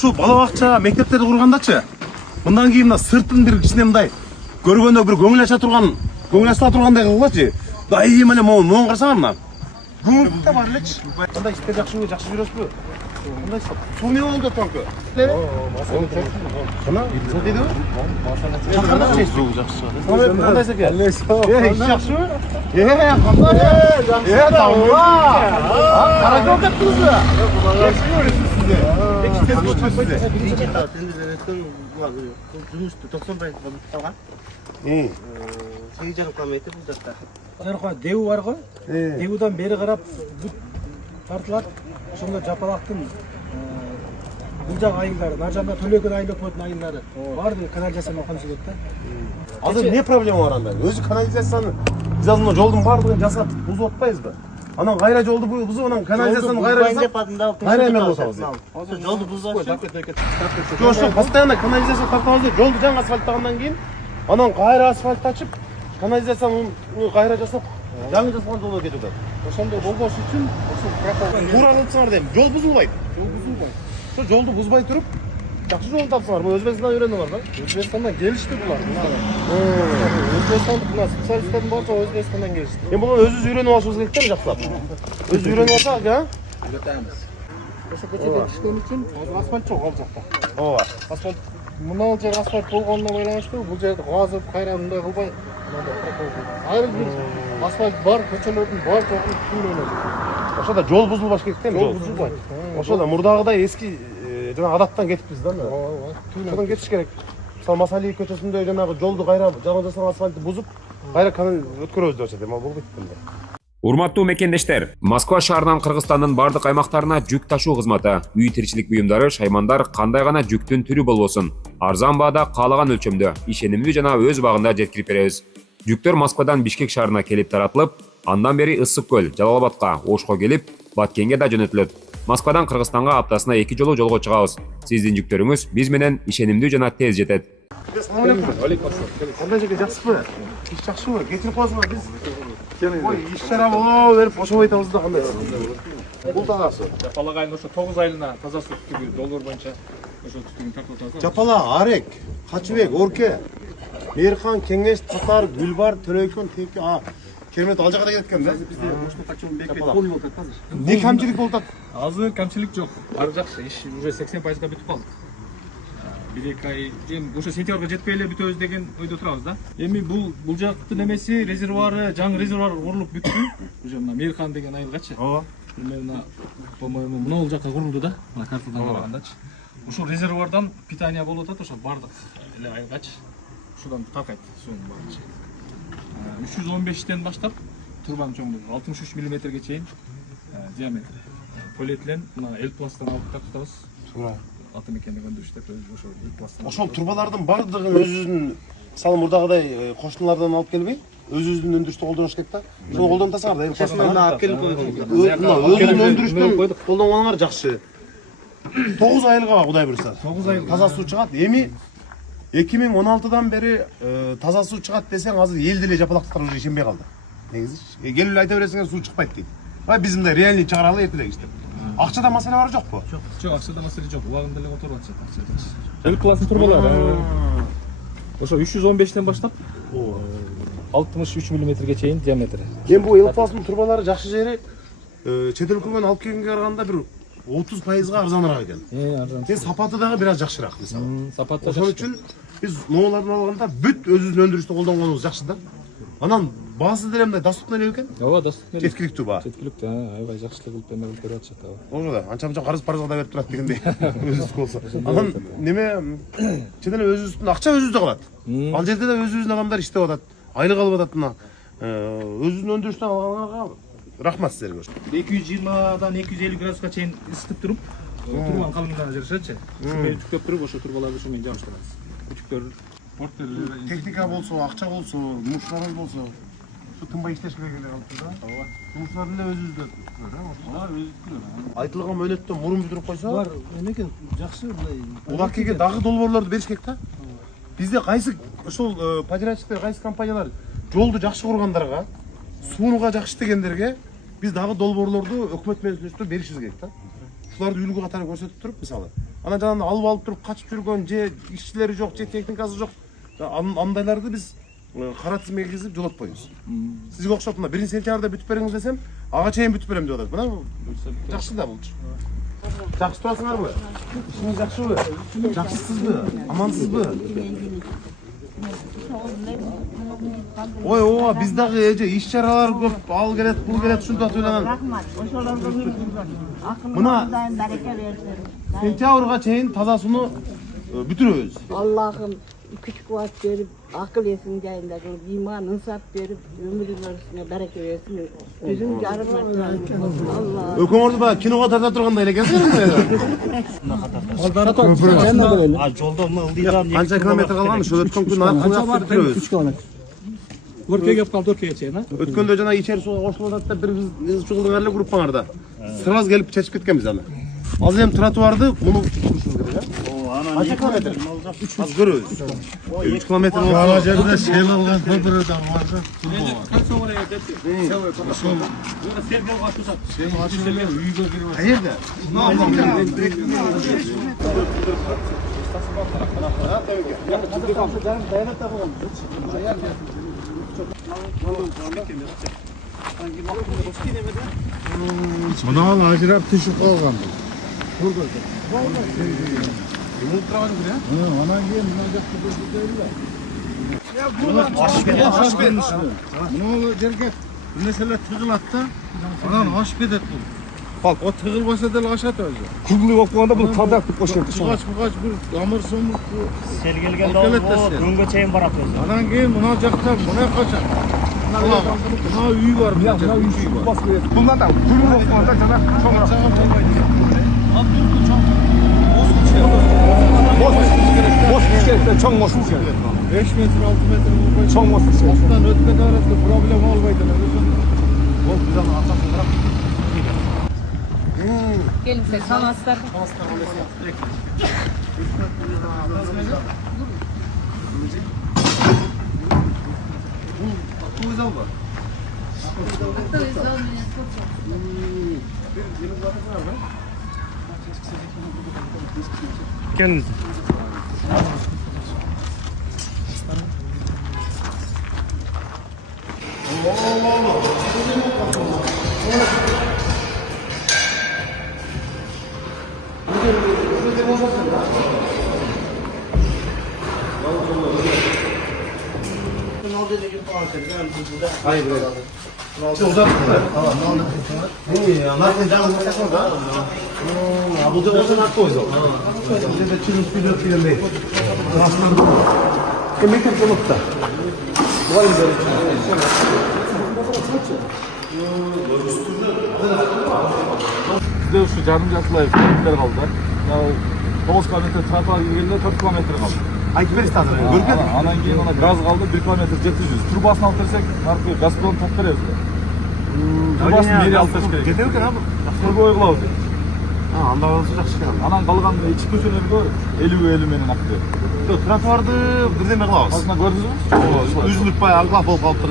Ушул бала бакча, мектептерди кургандачы. Мындан кийин мына сыртын бир кичине мындай көргөндө бир көңүл ача тургандай кылгылачы. Дайыма эле моун карасаңар мына. Бүгүнкү бар элечи. Кандай иштер жакшы жүрөсүзбү? Кандай суу эмне болду атаңкы? Кана, суу дейби? Чакырдыкчы суу жакшы. Кандай экен? Иш жакшыбы? Кандай? Тамга. Кара жол кеттиңизби? Жакшы көрүсүз сизде. Жұмысты 90% қалған. 8,5 километр бұл жақта. Жарқа деу бар ғой. Деудан бері қарап тартылады. Сонда жапалақтың бұл жақ айылдары, нар жағында төлекен айылы өтетін айылдары. Барды канализацияны оққан сөйледі да. Азыр не проблема бар анда? Өзү канализацияны биз азыр жолдун баардыгын жасап бузуп атпайбызбы? Анан кайра жолду бузуп, анан канализацияны кайра жасап, кайра эме кылып атабыз. Жолды бұзбашы. Ошо постоянно канализация тартабыз, жолду жаңы асфальттагандан кийин, анан кайра асфальт ачып, канализацияны кайра жасап, жаңы жасалган жолго кетип атат. Ошондой болбош үчүн Туура кылсаңар дейм, жол бузулбайт. Ошо жолду бузбай туруп, жакшы жолун тапсаңар. Бул Өзбекстандан үйрөнүп бар да. Өзбекстандан келишти булар. Өзбекстандык мына специалисттердин баары Өзбекстандан келишти. Эми буну өзүбүз үйрөнүп алышыбыз керек да жакшылап. Өзү үйрөнүп алсак, Үйрөтөбүз. Ошо көчөдө иштөө үчүн асфальт жок ал жакта. ооба. Асфальт мына жер асфальт болгонуна байланыштуу бул жерди казып кайра мындай кылбай ар бир асфальт бар көчөлөрдүн бар жогун түгөнөт. Ошода жол бузулбаш керек да. Жол бузулбайт. Ошода мурдагыдай эски жана адаттан кетиппиз да. Ооба. Ошодан кетиш керек. Мисалы Масалиев көчөсүндө жанагы жолду кайра жаңы жасалган асфальтты бузуп, кайра өткөрөбүз деп атат. Эми болбойт экен. Урматтуу мекендештер, Москва шаарынан Кыргызстандын бардык аймактарына жүк ташуу кызматы, үй тиричилик буюмдары, шаймандар кандай гана жүктүн түрү болбосун, арзан баада каалаган өлчөмдө, ишенимдүү жана өз убагында жеткирип беребиз. Жүктөр Москвадан Бишкек шаарына келип таратылып, андан бери Ысык көл, Жалал-Абадка, Ошко келип, Баткенге да жөнөтүлөт. Москвадан Кыргызстанга аптасына 2 жолу жолго чыгабыз. Сиздин жүктөрүңүз биз менен ишенимдүү жана тез жетет. Assalamu alaykum. Алейкум ассалам. Кандай жерге жакшысызбы? Иш жакшыбы? Кечирип коесуңар биз. Ой, иш чара боло берип бошобой атабыз да кандай? Бул тагасы. Жапалак айылында ошо 9 айылына таза суу түтүгү долбоор боюнча ошо түтүгүн тартып атабыз. Жапала, Арек, Качыбек, Орке, Мейирхан, Кеңеш, Татар, Гүлбар, Төрөйкөн, Теке, керемет ал жака да кеткен да. Бизде ошто качуун бекет полный болуп атат азыр. Не камчылык болуп атат? Азыр камчылык жок. Баары жакшы. Иш уже 80% бүтүп калды. 1-2 ай эми ошо сентябрга жетпей эле бүтөбүз деген ойдо турабыз да. Эми бул жактын эмеси резервуары, жаңы резервуар курулуп бүттү. Уже мына Мейирхан деген айылгачы. Ооба. Примерно по-моему мына жакка курулду да. Мына картадан карагандачы. Ошол резервуардан питание болуп атат ошо бардык эле айылгачы. Ушудан таркайт суунун баары. 315-тен баштап турбанын чоңдугу 63 мм чейин диаметри. Полиэтилен мына элпласттан алып тартабыз. Туура. Аты мекендик өндүрүштөр ошо элпласттан. Ошол турбалардын бардыгын өзүбүздүн мисалы мурдагыдай кошуналардан алып келбей, өзүбүздүн өндүрүштү колдоныш керек да. Ошону колдонуп атсаңар да, эми Чечмени алып келип койдук. өзүбүздүн өндүрүштүн колдонгонуңар жакшы. 9 айылга Кудай буюрса. 9 айыл Таза суу чыгат. Эми 2016-дан бери таза суу чыгат десең, азыр эл деле жапалактар уже ишенбей калды. Негизи келип эле айта бересиңер суу чыкпайт дейт. Биз мындай реальный чыгаралы эртелек иштеп. Акчада маселе бар жокпу? Жок, акчада маселе жок. Убагында эле отуруп атышат акчада. Элпласттын турбалары ошо 315-тен баштап 63 мм чейин диаметри. Эми бул элпласттын турбалары жакшы жери чет өлкөгөн алып келгенге караганда бир 30%га арзаныраак экен. Арзан. Сапаты дагы бир аз жакшыраак мисалы. Сапатта Ошон үчүн биз новолордун алганда бүт өзүбүздүн өндүрүштү колдонгонубуз жакшы да. Анан баасы деле мындай доступный эле экен. Ооба, доступный. Жеткиликтүү баа. Жеткиликтүү, аябай жакшылык кылып эме кылып берип атышат ооба. Ошо да, анча-мунча карыз парызга да берип турат дегендей. Өзүбүздүкү болсо. Анан неме чын эле өзүбүздүн акча өзүбүздө калат. Ал жерде да өзүбүздүн адамдар иштеп атат, айлык алып атат мына. Өзүбүздүн өндүрүштөн алганга рахмат силерге. 220-дан 250 градуска чейин ысытып туруп, турбанын калыңдыгына жарашатчы. Ушуну түктөп туруп, ошо турбаларды ушу менен жабыштырабыз. Күчүктөр, портерлер, Техника болсо, акча болсо, мушкарыз болсо, ушу тынбай иштеш керек эле калып тур да. ооба. Жумуштарды эле өзүбүздө. Ооба, өзүнүкү. Айтылган мөөнөттөн мурун бүтүрүп койсо, Бар эметкен жакшы мындай. улаккеге дагы долбоорлорду бериш керек да. Бизде кайсы ошол подрядчиктер, кайсы компаниялар жолду жакшы кургандарга, сууга жакшы дегендерге биз дагы долбоорлорду өкмөт менен сүйлөшүп беришибиз керек да. Ушуларды үлгү катары көрсөтүп туруп, мисалы, ана жанагы алып туруп качып жүргөн же ишчилери жок же техникасы жок андайларды биз кара тизмеге киргизип жолотпойбуз. Сизге окшоп мына 1-сентябрда бүтүп бериңиз десем, ага чейин бүтүп берем деп атат. Мына жакшы да булчу. Жакшы турасыңарбы? Ишиңиз жакшыбы? Жакшысызбы? Амансызбы? Ой, ооба, биз дагы эже иш чаралар көп, ал келет, бул келет, ушунтип ойлонам. Рахмат. Ошолорго менин Мына акылыңыздан барека берсин. сентябрга чейин таза сууну бүтүрөбүз. Аллахым күч кубат берип, акыл эсин жайында кылып, иман, ынсап берип, өмүрүңөрүнө барека берсин. Жүзүң жарык Алла. Өкөңөрдү баягы киного тарта тургандай эле экенсиңер. Жолдо ылдыйган Канча километр калган? Ошо өткөн күнү аркылуу бүтүрөбүз. 3 километр. Өркөй кеп калды, өркөйгө чейин, а? Өткөндө жана ичери сууга кошулуп атат деп бир биз чугулдук эле группаңарда. Сразу келип чечип кеткенбиз аны. Азыр эми тротуарды муну бүтүрүшүбүз керек, а? Канча километр? Азыр көрөбүз. 3 километр болсо. Ага жерде сел алган көпүрө да бар да. Сен ачып эле үйгө кирип. Каерде? Мына ажырап түшүп калган. Анан кийин мына жакта мына жерге бир нерселер тыгылат да. Анан ашып кетет бул. О тыгылбаса деле ашат өзү. Күлгүлүк болуп калганда бул калдырып туруп коюш керек. Бугач bir амыр сомук сел келген күнгө чейин барат өзү. анан кийин мына жакта мына качат. Мына үй бар. Мына үй бар. Bundan da күлгүлүк болуп калганда жана Чоңураак болбойт. Бос керек, чоң бос керек. 5 метр 6 метр болбойт. Чоң бос керек. Осудан өткөн арасында проблема болбойт эле. Ол биз аны ачасың бирок. Келіңіздер, саламатсыздар. Автовокзал бар. Автовокзал менен спортзал. Келиңиз. Наркын жағын жасасың да? Бұл да осы автовокзал. Жерде чүріп күйдей. Мектеп болыпты. Bizde şu canım yaşlılar kilometre kaldı. Ya 9 kilometre trottoar geldiğinde 4 kilometre kaldı. Айтып бересіз азыр. Көріп едік. Anan keyin ona gaz kaldı 1 kilometre 700. Turbasını alıp versek narkoyu gazprom tak veririz. Turbasını geri alıp veririz gerek. Кетеді екен, а бұл? Turbo uygulау deydi. Анда болса жақсы екен. Anan kalgan içi köşelerinde 50 menen aktı. Тротуарды бірдеме қыламыз. Aslında gördünüz mü? Үзіліп бай алғақ болып қалып тұр.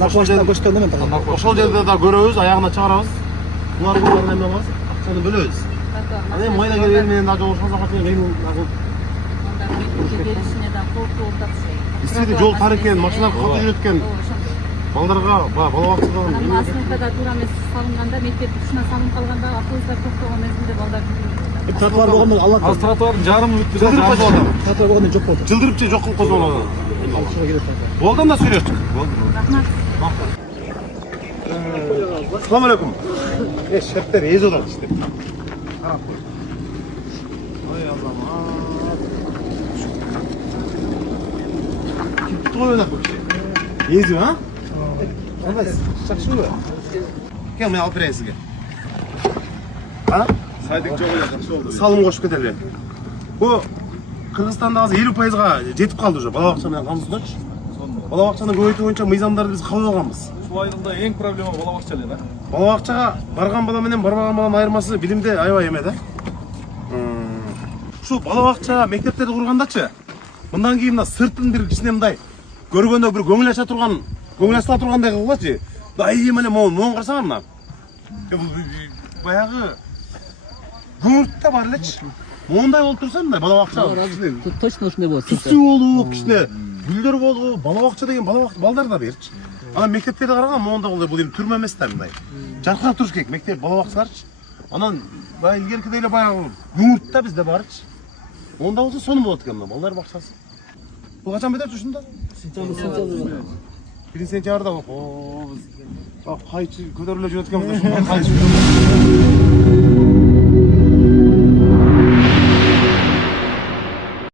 Наркотиканы көрсөткөндө мен тагын. Ошол жерде да көрөбүз, аягына чыгарабыз. Буларды эме бар, акчаны бөлөбүз. Аны эми майда келген менен да жолшоңузга катып кыйын Беришине да коркуп атат. Истеди жол тар экен, машина каты жүрөт. Балдарга, бала бакчадан Асфальтада туура эмес салынганда, мектеп ушуна салынып калганда автобустар токтогон мезгилде балдар Тротуар болгондо Алла Az trottoarın jarımı bitti. жылдырып койгон. тротуар болгондо жок болду. Жылдырып же жок кылып койгон. Ошого керек тротуар. Болдан да сүйлөштүк. рахмат. Assalamu alaikum. Şefler iyiyiz olan işte. Ay Allah'ım. Kim tuttu öyle bu işte? İyiyiz ha? Evet. Şakşı mı? Gel ben alıp vereyim size. Ha? Сайдык жок эле жакшы болду. Salım koşup gidelim. Bu Kırgızstan'da az 50%'ga жетип kaldı уже. Bala bakça менен камсыздачы. Bala bakçanın көбөйтүү боюнча мыйзамдарды биз кабыл алганбыз. Şu ayında en problema balabakçalı ha. Bala bakçaga барган бала менен барбаган баланын айырмасы билимде аябай эме да. Şu bala bakça мектептерди кургандачы. Мындан кийин мына сыртын бир кичине мындай көргөндө бир көңүл ача турган, көңүл ачыла тургандай кылгылачы. Дайым эле моң карасаңар мына. Баягы гүңүрт да бар элечи. Мондай болуп турса мындай бала бакча. Точно ушундай болот. Түстүү болуп, кичине гүлдөр болуп, бала бакча деген балдар да берчи. Анан мектептерде караган мондай болду, бул эми түрмө эмес да мындай. Жаркырап туруш керек мектеп, бала бакчаларчы. Анан баягы илгеркидей эле баягы күңүрт да бизде барчы. Онда болсо сонун болот экен мына балдар бакчасы. Бул качан бітет ушунда? Биринчи сентябрда кайчы көтөрүлө жүрөт экен.